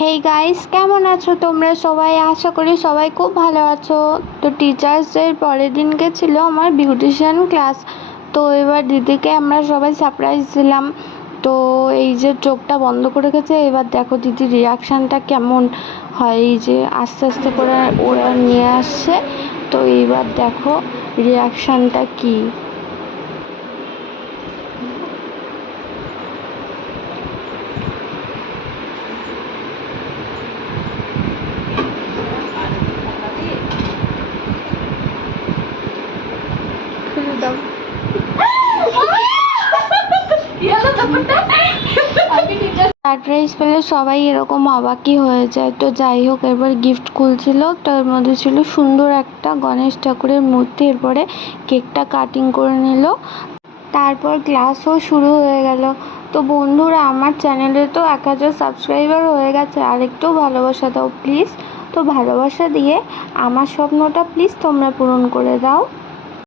Hey guys কেমন আছো তোমরা সবাই? আশা করি সবাই খুব ভালো আছো। তো টিচার্স ডের পরের দিনকে ছিল আমার বিউটিশিয়ান ক্লাস তো এবার দিদিকে আমরা সবাই সারপ্রাইজ দিলাম। তো এই যে চোখটা বন্ধ করে গেছে, এবার দেখো দিদির রিয়াকশানটা কেমন হয়। এই যে আস্তে আস্তে করে ওরা নিয়ে আসছে। তো এইবার দেখো রিয়াকশানটা কী। সারপ্রাইজ পেলে সবাই এরকম অবাকই হয়ে যায়। তো যাই হোক, এবার গিফট খুলছিল। তার মধ্যে ছিল সুন্দর একটা গণেশ ঠাকুরের মূর্তি। এরপরে কেকটা কাটিং করে নিল। তারপর ক্লাসও শুরু হয়ে গেল। তো বন্ধুরা, আমার চ্যানেলে তো এক হাজার সাবস্ক্রাইবার হয়ে গেছে। আর একটু ভালোবাসা দাও প্লিজ তো ভালোবাসা দিয়ে আমার স্বপ্নটা প্লিজ তোমরা পূরণ করে দাও।